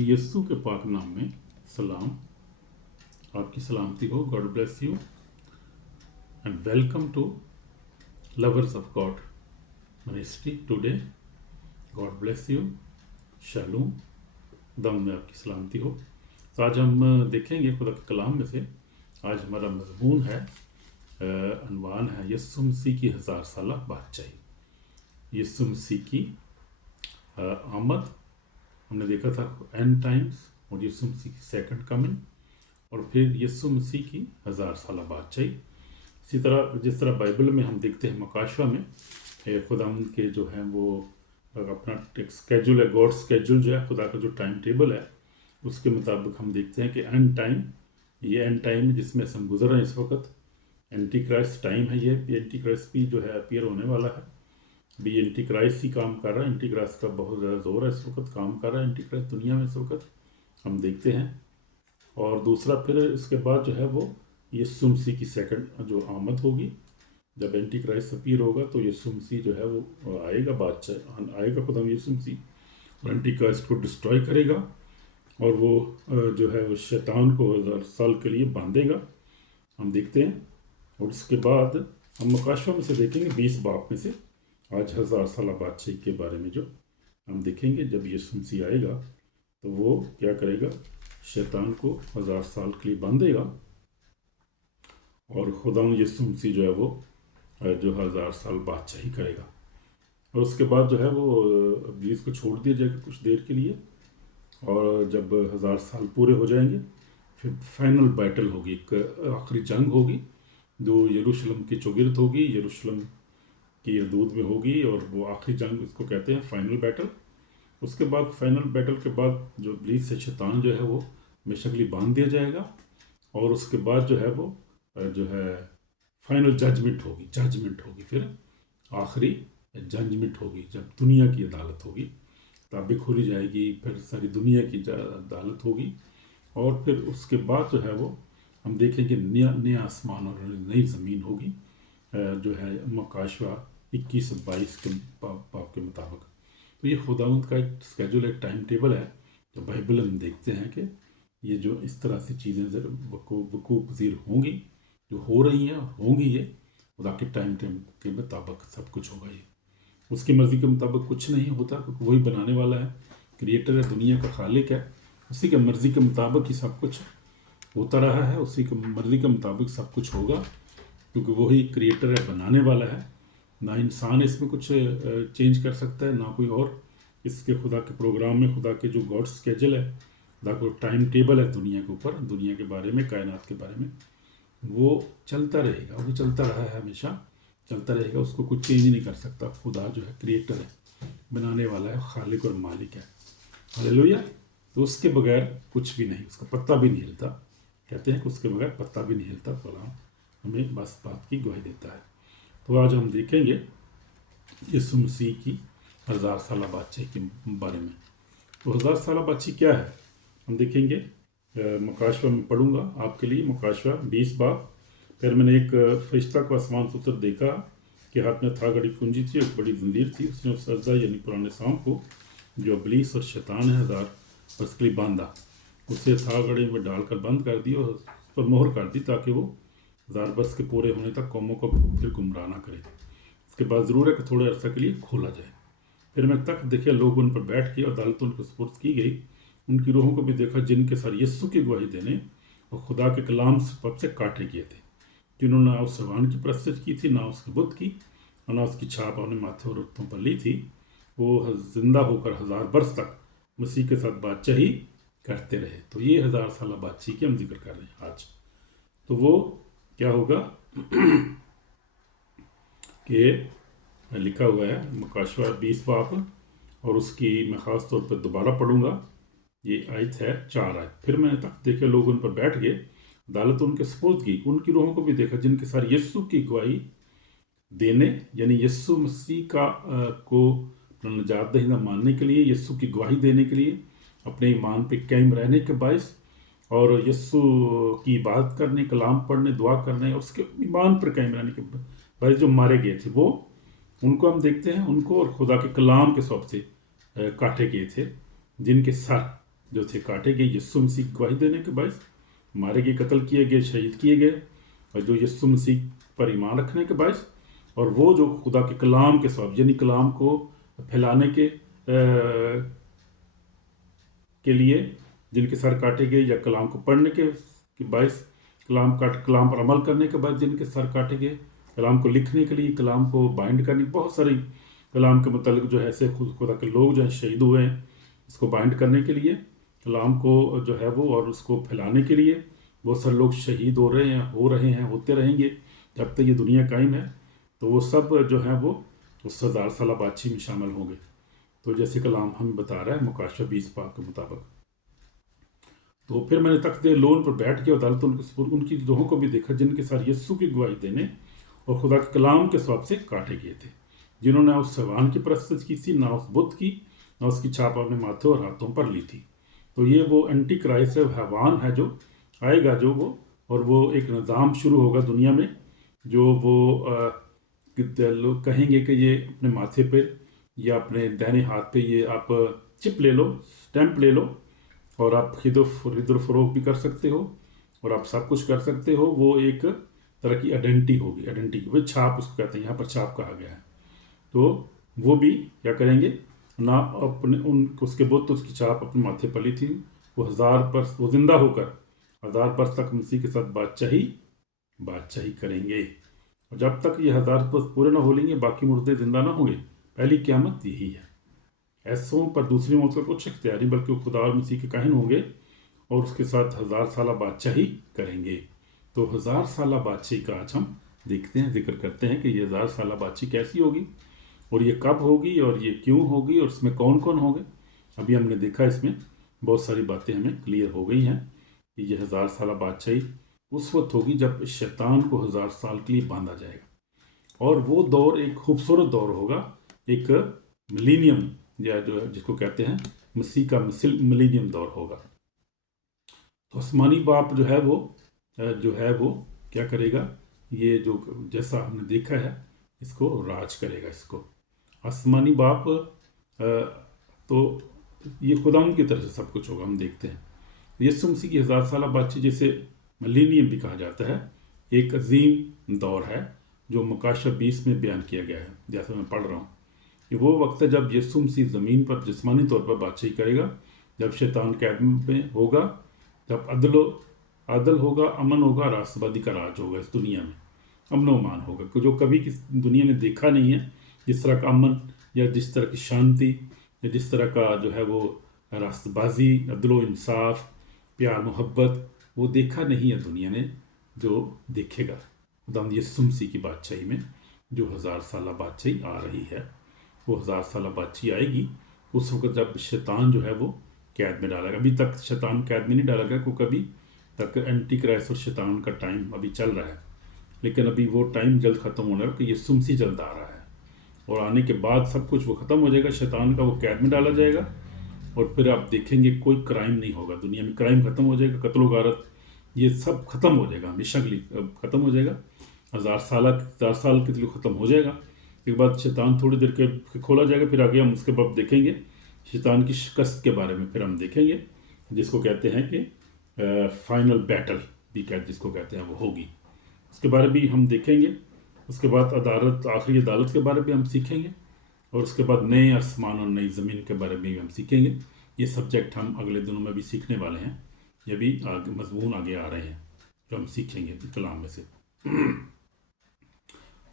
यस्सु के पाक नाम में सलाम, आपकी सलामती हो. God bless you and welcome to lovers of God ministry today. God bless you. Shalom. दम में आपकी सलामती हो. तो आज हम देखेंगे खुदा के कलाम में से. आज हमारा मज़मून है, अनवान है यस्सु मसीह की 1000 साला बादशाही. यस्सु मसीह की आमद हमने देखा था एंड टाइम्स, और यस्सु मसीह की सेकंड कमिंग, और फिर यस्सु मसीह की 1000 साला बादशाही. इसी तरह जिस तरह बाइबल में हम देखते हैं मकाशवा में खुदा के जो है वो अपना एक स्केड्यूल है, गॉड स्केड्यूल जो है, खुदा का जो टाइम टेबल है उसके मुताबिक हम देखते हैं कि एंड टाइम, ये एंड टाइम जिसमें हम गुजर रहे हैं इस वक्त, एंटी क्राइस्ट टाइम है. ये एंटी क्राइस्ट भी जो है अपीयर होने वाला है. भी एंटी क्राइस्ट ही काम कर रहा है. एंटी क्राइस्ट का बहुत ज़्यादा जोर है इस वक्त, काम कर रहा है एंटी क्राइस्ट दुनिया में इस वक्त, हम देखते हैं. और दूसरा फिर इसके बाद जो है वो यस्सु मसीह की सेकंड जो आमद होगी, जब एंटी क्राइस्ट अपीयर होगा तो यस्सु मसीह जो है वो आएगा, बादशाह आएगा खुदा यस्सु मसीह, और एंटी क्राइस्ट को डिस्ट्रॉय करेगा, और वो जो है वो शैतान को 1000 साल के लिए बांधेगा, हम देखते हैं. और उसके बाद हम मकाशवा में से देखेंगे 20 बाब में से आज 1000 साला बादशाही के बारे में जो हम देखेंगे. जब यीशु मसीह आएगा तो वो क्या करेगा, शैतान को 1000 साल के लिए बांधेगा, और खुदा यीशु मसीह जो है वो जो 1000 साल बादशाही करेगा. और उसके बाद जो है वो इब्लीस को छोड़ दिया जाएगा कुछ देर के लिए, और जब 1000 साल पूरे हो जाएंगे फिर फाइनल बैटल होगी, एक आखिरी जंग होगी जो यरूशलेम की चौगिरद होगी, यरूशलेम की यदूद में होगी, और वो आखिरी जंग उसको कहते हैं फाइनल बैटल. उसके बाद फाइनल बैटल के बाद जो इब्लीस से शैतान जो है वो हमेशा के लिए बांध दिया जाएगा, और उसके बाद जो है वो जो है फाइनल जजमेंट होगी, फिर आखिरी जजमेंट होगी जब दुनिया की अदालत होगी, किताबें खोली जाएगी, फिर सारी दुनिया की अदालत होगी, और फिर उसके बाद जो है वो हम देखेंगे नया आसमान और नई ज़मीन होगी जो है मकाशवा 21-22 के बाब के मुताबिक. तो ये खुदावंद का एक स्केड्यूल, एक टाइम टेबल है जो बाइबल में देखते हैं कि ये जो इस तरह से चीज़ें वकूफ़ पज़ीर होंगी, जो हो रही हैं होंगी, ये खुदा के टाइम टेबल के मुताबिक सब कुछ होगा. ये उसकी मर्ज़ी के मुताबिक कुछ नहीं होता, क्योंकि वही बनाने वाला है, क्रिएटर है, दुनिया का खालिक है. उसी के मर्ज़ी के मुताबिक ही सब कुछ होता रहा है, उसी के मर्ज़ी के मुताबिक सब कुछ होगा, क्योंकि वही क्रिएटर है, बनाने वाला है. ना इंसान इसमें कुछ चेंज कर सकता है, ना कोई और. इसके खुदा के प्रोग्राम में, खुदा के जो गॉड स्केड्यूल है, खुदा का टाइम टेबल है दुनिया के ऊपर, दुनिया के बारे में, कायनात के बारे में, वो चलता रहेगा. वो चलता रहा है, हमेशा चलता रहेगा, उसको कुछ चेंज नहीं कर सकता. खुदा जो है क्रिएटर है, बनाने वाला है, खालिक और मालिक है. हालेलुया. तो उसके बगैर कुछ भी नहीं, उसका पत्ता भी नहीं हिलता. कहते हैं कि उसके बगैर पत्ता भी नहीं हिलता. कलाम हमें बस बात की गवाही देता है. तो आज हम देखेंगे यीशु मसीह की 1000 साला बादशाही के बारे में. तो 1000 साला बादशाही क्या है हम देखेंगे. मकाशवा में पढ़ूंगा आपके लिए, मकाशवा 20 बाब. फिर मैंने एक फरिश्ता को आसमान से उतर देखा कि हाथ में था घड़ी कुंजी थी, एक बड़ी जंजीर थी. उसने उस सजदा यानी पुराने सांप को, जो इब्लीस और शैतान है 1000 वर्ष के लिए बांधा, उसे था घड़ी में डालकर बंद कर दी और उस पर मोहर कर दी, ताकि वो 1000 वर्ष के पूरे होने तक कौमों को फिर गुमराह ना करे. इसके बाद ज़रूर है कि थोड़े अर्सा के लिए खोला जाए. फिर मैं तक देखे, लोग उन पर बैठ के, और अदालत उनको सुपुर्द की गई. उनकी रूहों को भी देखा जिनके सर यस्सु की गवाही देने और खुदा के कलाम से काटे किए थे, जिन्होंने ना उस भगवान की प्रस्तुत की थी, ना उसके बुत की, और ना उसकी छाप अपने माथे और रत्तों पर ली थी. वो जिंदा होकर 1000 वर्ष तक मसीह के साथ बादशाही करते रहे. तो ये 1000 साला बादशाही की हम जिक्र कर रहे हैं आज. तो वो क्या होगा कि लिखा हुआ है मकाशवा 20 बाब, और उसकी मैं ख़ास तौर पर दोबारा पढ़ूंगा. ये आयत है 4 आयत. फिर मैंने तक देखे, लोग उन पर बैठ गए, अदालत उनके सुपुर्द की. उनकी रूहों को भी देखा जिनके सारे यस्सु की गवाही देने, यानी यस्सु मसीह का को अपना निजात दहिंदा मानने के लिए, यस्सु की गवाही देने के लिए, अपने ईमान पे कायम रहने के बायस, और यस्सु की इबादत करने, कलाम पढ़ने, दुआ करने, और उसके ईमान पर कायम रहने के बायस जो मारे गए थे, वो उनको हम देखते हैं. उनको और खुदा के कलाम के सबब से काटे गए थे, जिनके सर जो थे काटे गए यीशु मसीह की गवाही देने के बायस, मारे गए, कत्ल किए गए, शहीद किए गए, और जो यीशु मसीह पर ईमान रखने के बायस, और वो जो खुदा के कलाम के सबब यानी कलाम को फैलाने के लिए जिनके सर काटे गए, या कलाम को पढ़ने के बायस, कलाम पर अमल करने के बाद जिनके सर काटे गए, कलाम को लिखने के लिए, कलाम को बाइंड करने, बहुत सारी कलाम के मतलब जो है ऐसे खुदा के लोग जो हैं शहीद हुए हैं इसको बाइंड करने के लिए, कलाम को जो है वो और उसको फैलाने के लिए बहुत सारे लोग शहीद हो रहे हैं, होते रहेंगे जब तक ये दुनिया कायम है। तो वो सब जो है वो उस 1000 साल बादशाही में शामिल होंगे। तो जैसे कलाम हमें बता रहा है मुकाशवा 20 पाक के मुताबिक। तो फिर मैंने तख्ते लोन पर बैठ के अदालत उनकी रूहों को भी देखा जिनके साथ यीशु की गवाही देने और खुदा के कलाम के स्वभाव से काटे गए थे, जिन्होंने उस हैवान की परस्तिश की थी, ना उस बुत की, ना उसकी छाप अपने माथे और हाथों पर ली थी। तो ये वो एंटी क्राइस्ट हैवान है जो आएगा, जो वो और वो एक निज़ाम शुरू होगा दुनिया में, जो वो लोग कहेंगे कि ये अपने माथे पे या अपने दाहिने हाथ पे ये आप चिप ले लो, स्टैंप ले लो, और आप खरीदो फरोख्त भी कर सकते हो और आप सब कुछ कर सकते हो। वो एक तरह की आइडेंटिटी होगी, आइडेंटिटी वो छाप उसको कहते हैं, यहाँ पर छाप कहा गया है। तो वो भी क्या करेंगे ना, अपने उसके बुत उसकी छाप अपने माथे पर ली थी, वो 1000 वर्ष वो जिंदा होकर 1000 वर्ष तक मसीह के साथ बादशाही करेंगे। और जब तक ये 1000 वर्ष पूरे ना हो लेंगे बाकी मुर्दे जिंदा ना होंगे। पहली क़यामत यही है। ऐसों पर दूसरी मौत का कुछ इख्तियार नहीं, बल्कि वो खुदा और मसीह के काहिन होंगे और उसके साथ 1000 साल बादशाही करेंगे। तो 1000 साल बादशाही का आज हम देखते हैं, जिक्र करते हैं कि ये 1000 साल बादशाही कैसी होगी और ये कब होगी और ये क्यों होगी और इसमें कौन कौन होंगे। अभी हमने देखा इसमें बहुत सारी बातें हमें क्लियर हो गई हैं कि ये 1000 साल बादशाही उस वक्त होगी जब शैतान को 1000 साल के लिए बांधा जाएगा, और वो दौर एक खूबसूरत दौर होगा, एक मिलीनियम या जो जिसको कहते हैं मसीह का मिलीनियम दौर होगा। तो आसमानी बाप जो है वो क्या करेगा, ये जो जैसा हमने देखा है इसको राज करेगा। इसको आसमानी बाप तो ये खुदाम की तरफ से सब कुछ होगा। हम देखते हैं यीशु मसीह की 1000 साल बादशाही जिसे मिलीनियम भी कहा जाता है, एक अजीम दौर है जो मुकाशवा 20 में बयान किया गया है। जैसे मैं पढ़ रहा हूँ, ये वो वक्त है जब यीशु मसीह ज़मीन पर जिस्मानी तौर पर बादशाही करेगा, जब शैतान कैद में होगा, जब अदल होगा, अमन होगा, राष्ट्रवादी का राज होगा इस दुनिया में, अमन अमान होगा जो कभी किस दुनिया ने देखा नहीं है। जिस तरह का अमन या जिस तरह की शांति या जिस तरह का जो है वो रास्तबाजी, अदलो इंसाफ, प्यार मोहब्बत वो देखा नहीं है दुनिया ने, जो देखेगा खुदावंद यीशु मसीह की बादशाही में जो 1000 साल बादशाही आ रही है। वो 1000 साल बादशाही आएगी उस वक्त जब शैतान जो है वो कैद में डालेगा। अभी तक शैतान कैद में नहीं डाला गया, क्योंकि अभी तक एंटी क्राइस्ट और शैतान का टाइम अभी चल रहा है, लेकिन अभी वो टाइम जल्द ख़त्म होने लगा कि यीशु मसीह जल्द आ रहा है, और आने के बाद सब कुछ वो ख़त्म हो जाएगा, शैतान का वो कैद में डाला जाएगा, और फिर आप देखेंगे कोई क्राइम नहीं होगा दुनिया में। क्राइम ख़त्म हो जाएगा, कत्ल गारत ये सब खत्म हो जाएगा, हमेशा के लिए ख़त्म हो जाएगा। 1000 साल के लिए ख़त्म हो जाएगा। एक बाद शैतान थोड़ी देर के खोला जाएगा, फिर आगे हम उसके बाद देखेंगे शैतान की शिकस्त के बारे में। फिर हम देखेंगे जिसको कहते हैं कि फाइनल बैटल भी जिसको कहते हैं वो होगी, उसके बारे में भी हम देखेंगे। उसके बाद आखिरी अदालत के बारे में हम सीखेंगे, और उसके बाद नए आसमान और नई ज़मीन के बारे में भी हम सीखेंगे। ये सब्जेक्ट हम अगले दिनों में भी सीखने वाले हैं, ये भी आगे मजमून आगे आ रहे हैं जो हम सीखेंगे कलाम में से।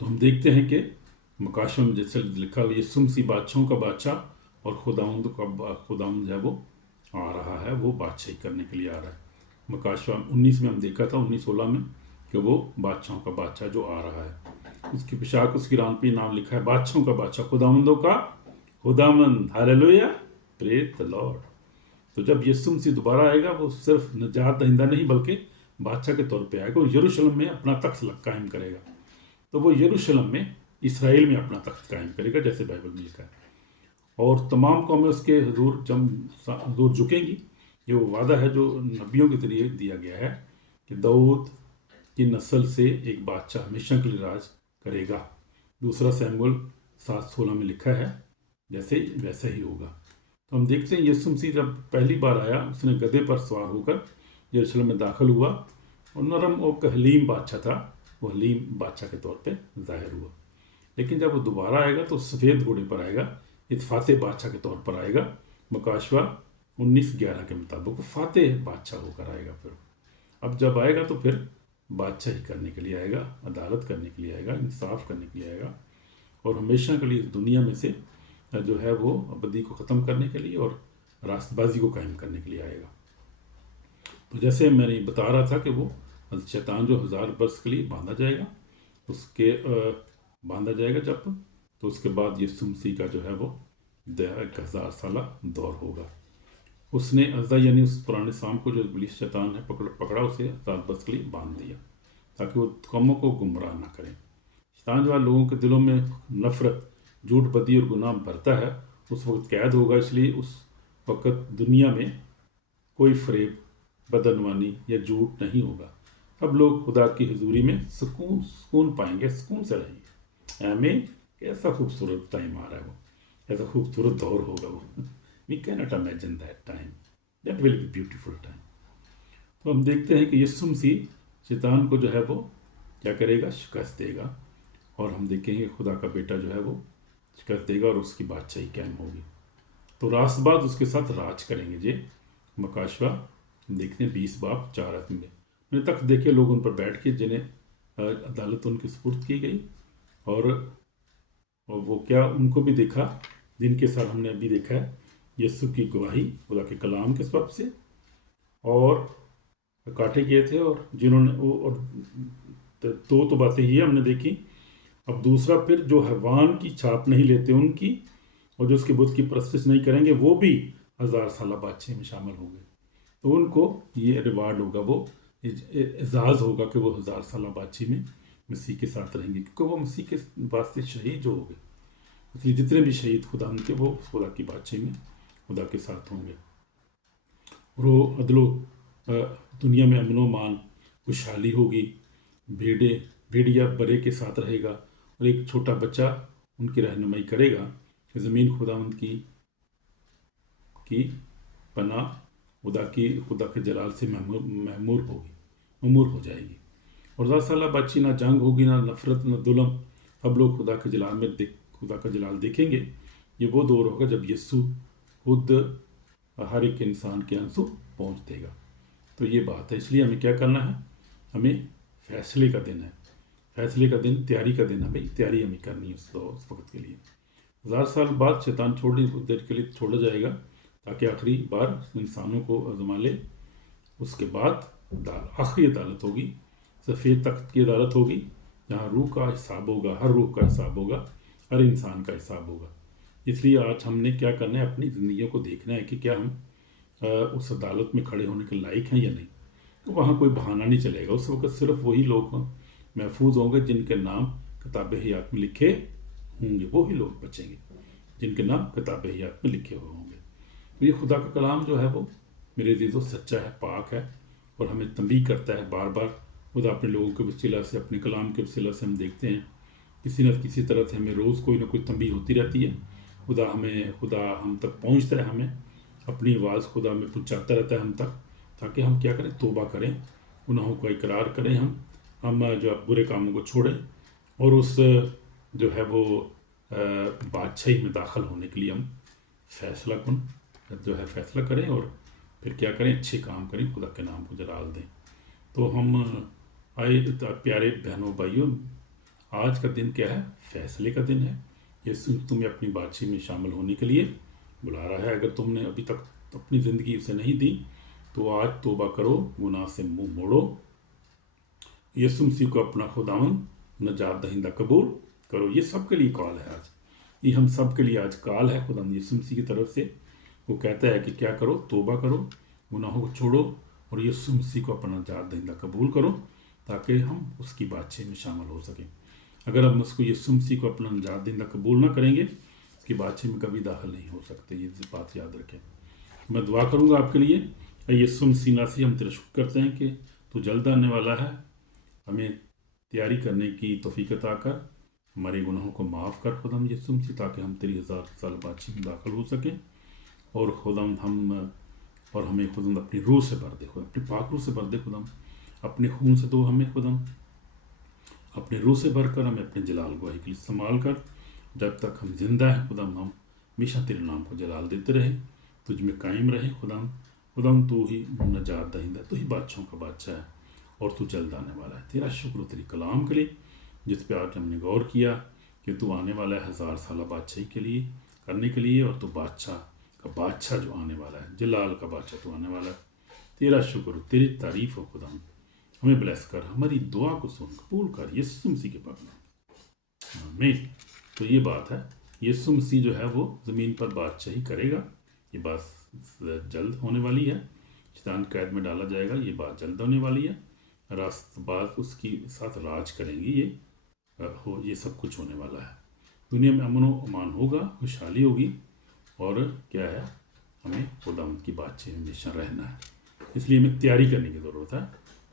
तो हम देखते हैं कि मुकाशवा में जैसे लिखा हुआ यीशु मसीह बादशाहों का बादशाह और खुदावंद है वो आ रहा है, वो बादशाही करने के लिए आ रहा है। मुकाशवा 19 में हम देखा था, 19-16 में, कि वो बादशाहों का बादशाह जो आ रहा है। उसकी पोशाक उसकी रान पे नाम लिखा है बादशाहों का बादशाह, खुदावंदों का खुदावंद। Hallelujah, praise the Lord. तो जब यीशु मसीह दोबारा आएगा वो सिर्फ निजात दहिंदा नहीं बल्कि बादशाह के तौर पे आएगा। वो यरूशलेम में अपना तख्त कायम करेगा। तो वो यरूशलेम में इसराइल में अपना तख्त कायम करेगा, जैसे बाइबल में लिखा है, और तमाम कौमें उसके हुजूर झुकेंगी। ये वो वादा है जो नबियों के जरिए दिया गया है कि दाऊद की नस्ल से एक बादशाह हमेशा के लिए राज करेगा। 2 शमूएल 7:16 में लिखा है, जैसे वैसा ही होगा। तो हम देखते हैं यीशु मसीह जब पहली बार आया, उसने गधे पर सवार होकर यरूशलेम में दाखिल हुआ और नरम और हलीम बादशाह था, वो हलीम बादशाह के तौर पे जाहिर हुआ। लेकिन जब वो दोबारा आएगा तो सफ़ेद घोड़े पर आएगा, इत्फाते बादशाह के तौर पर आएगा। मुकाशवा 19:11 के मुताबिक वो फातेह बादशाह होकर आएगा। फिर अब जब आएगा तो फिर बादशाही करने के लिए आएगा, अदालत करने के लिए आएगा, इंसाफ करने के लिए आएगा, और हमेशा के लिए इस दुनिया में से जो है वो अबदी को ख़त्म करने के लिए और रास्तबाजी को कायम करने के लिए आएगा। तो जैसे मैंने बता रहा था कि वो शैतान जो 1000 वर्ष के लिए बांधा जाएगा, उसके बांधा जाएगा जब, तो उसके बाद यीशु मसीह का जो है वो 1000 साल दौर होगा। उसने अज़ा यानी उस पुराने शाम को जो इब्लीस शैतान है पकड़ा, उसे 1000 वर्ष के लिए बांध दिया ताकि वो कौमों को गुमराह ना करें। शैतान जो लोगों के दिलों में नफ़रत, झूठ, बदी और गुनाह भरता है, उस वक्त कैद होगा। इसलिए उस वक्त दुनिया में कोई फरेब, बदनवानी या झूठ नहीं होगा। अब लोग खुदा की हुजूरी में सुकून पाएंगे, सुकून से रहेंगे। आमीन। कैसा खूबसूरत टाइम आ रहा है, वो ऐसा खूबसूरत दौर होगा वो। We can not imagine that time, that will be beautiful time. तो हम देखते हैं कि यीशु मसीह शैतान को जो है वो क्या करेगा, शिकस्त देगा, और हम देखेंगे खुदा का बेटा जो है वो शिकस्त देगा और उसकी बादशाही कायम होगी। तो रास्तबाज उसके साथ राज करेंगे। जे मकाशवा देखते हैं 20:4 में, मैंने तक देखे लोग उन पर बैठ के जिन्हें अदालत उनकी सुपुर्द की गई, और वो क्या उनको भी देखा जिनके साथ हमने अभी देखा है यीशु की गवाही खुदा के कलाम के सबब से, और काटे गए थे, और जिन्होंने वो, और तो बातें ये हमने देखी। अब दूसरा, फिर जो हैवान की छाप नहीं लेते उनकी, और जो उसके बुत की परस्तिश नहीं करेंगे, वो भी 1000 साल बादशाही में शामिल होंगे। तो उनको ये रिवार्ड होगा, वो एजाज़ होगा कि वो 1000 साल बादशाही में मसीह के साथ रहेंगे, क्योंकि वो मसीह के वास्ते शहीद जो होंगे। इसलिए जितने भी शहीद खुदा उनके, वो खुदा की बादशाही में खुदा के साथ होंगे। और वो अदलो दुनिया में अमनो मान, खुशहाली होगी। भेड़िया बड़े के साथ रहेगा, और एक छोटा बच्चा उनकी रहनुमाई करेगा कि ज़मीन खुदावंद की पनाह खुदा के जलाल से महमूर हो जाएगी। और 10 साल बादशाही, ना जंग होगी, ना नफ़रत, ना जुल्म। अब लोग खुदा का जलाल देखेंगे। ये वो दौर होगा जब यीशु खुद हर एक इंसान के आंसू पहुँच देगा। तो ये बात है। इसलिए हमें क्या करना है, हमें फैसले का दिन है, फैसले का दिन, तैयारी का दिन है। भाई तैयारी हमें करनी है उस वक्त के लिए। 1000 साल बाद शैतान देर के लिए छोड़ा जाएगा, ताकि आखिरी बार इंसानों को आजमा ले। उसके बाद आखिरी अदालत होगी, सफ़ेद तख्त की अदालत होगी, जहाँ रूह का हिसाब होगा, हर रूह का हिसाब होगा, हर इंसान का हिसाब होगा। इसलिए आज हमने क्या करना है, अपनी ज़िंदगियों को देखना है कि क्या हम उस अदालत में खड़े होने के लायक हैं या नहीं। तो वहाँ कोई बहाना नहीं चलेगा। उस वक्त सिर्फ वही लोग महफूज होंगे जिनके नाम किताब हयात में लिखे होंगे, वही लोग बचेंगे जिनके नाम किताब हयात में लिखे हुए होंगे। तो ये खुदा का कलाम जो है वो मेरे अज़ीज़ों सच्चा है, पाक है, और हमें तंबीह करता है बार बार। खुदा अपने लोगों के वसीला से, अपने कलाम के वसीला से हम देखते हैं किसी न किसी तरह से हमें रोज़ कोई ना कोई तंबीह होती रहती है। खुदा हम तक पहुँचता है, हमें अपनी आवाज़ खुदा में पहुँचाता रहता है हम तक, ताकि हम क्या करें, तौबा करें, गुनाहों का इकरार करें, हम जो बुरे कामों को छोड़ें, और उस जो है वो बादशाही में दाखिल होने के लिए हम फैसला करें, और फिर क्या करें, अच्छे काम करें, खुदा के नाम को जलाल दें। तो हम आए प्यारे बहनों भाइयों, आज का दिन क्या है, फैसले का दिन है। यीशु तुम्हें अपनी बादशाही में शामिल होने के लिए बुला रहा है। अगर तुमने अभी तक अपनी ज़िंदगी उसे नहीं दी, तो आज तौबा करो, गुनाह से मुंह मोड़ो, यीशु मसीह को अपना खुदावंद नजात दहिंदा कबूल करो। ये सब के लिए कॉल है आज, ये हम सब के लिए आज कॉल है खुदावंद यीशु मसीह की तरफ से। वो कहता है कि क्या करो, तौबा करो, गुनाहों को छोड़ो, और यीशु मसीह को अपना नजात दहिंदा कबूल करो, ताकि हम उसकी बादशाही में शामिल हो सकें। अगर हम उसको यीशु मसीह को अपना नजात दहिंदा कबूल ना करेंगे, उसकी बादशाही में कभी दाखिल नहीं हो सकते। ये बात याद रखें। मैं दुआ करूँगा आपके लिए। यीशु मसीह नासी, हम तेरा शुक्र करते हैं कि तू जल्द आने वाला है। हमें तैयारी करने की तौफीक अता कर, हमारे गुनाहों को माफ़ कर खुदा यीशु मसीह, ताकि हम तेरी 1000 साल बादशाही में दाखिल हो सकें, اور खुदावंद हमें खुदावंद अपनी रूह से भर दे, अपनी पाक रूह से भर दे खुदावंद, अपने खून से धो हमें खुदावंद, अपने रूह से भर कर हमें अपने जलाल गवाही के लिए इस्तेमाल कर। जब तक हम जिंदा हैं खुदावंद, हम हमेशा तेरे नाम को जलाल देते रहे, तुझ में कायम रहे खुदावंद। तू ही नजात दहिंदा, तू ही बादशाहों का बादशाह है और तू जल्द आने वाला है। तेरा शुक्र तेरी कलाम के लिए जिस पे आज हमने गौर किया कि तू आने वाला है 1000 साल बादशाही के लिए करने के लिए, और तू बादशाह का बादशाह जो आने वाला है, जलाल का बादशाह तू आने वाला है। तेरा शुक्र, तेरी तारीफ हो खुदावंद। हमें ब्लेस कर, हमारी दुआ को सुन कबूल कर, यीशु मसीह के पाक में आमीन। तो ये बात है, यीशु मसीह जो है वो ज़मीन पर बादशाही करेगा। ये बात जल्द होने वाली है, शैतान कैद में डाला जाएगा, ये बात जल्द होने वाली है। बात उसकी साथ राज करेंगी, ये सब कुछ होने वाला है। दुनिया में अमन व अमान होगा, खुशहाली होगी, और क्या है, हमें खुदावंद की बातचीत में हमेशा रहना है। इसलिए हमें तैयारी करने की ज़रूरत है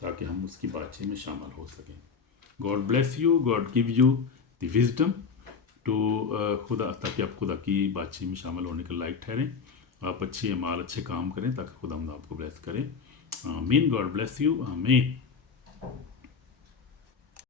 ताकि हम उसकी बातचीत में शामिल हो सकें। God bless you, God give you the wisdom to खुदा, ताकि आप खुदा की बातचीत में शामिल होने के लायक ठहरें। आप अच्छे अमाल, अच्छे काम करें ताकि खुदावंद आपको ब्लेस करें। आमीन। God bless you. आमीन।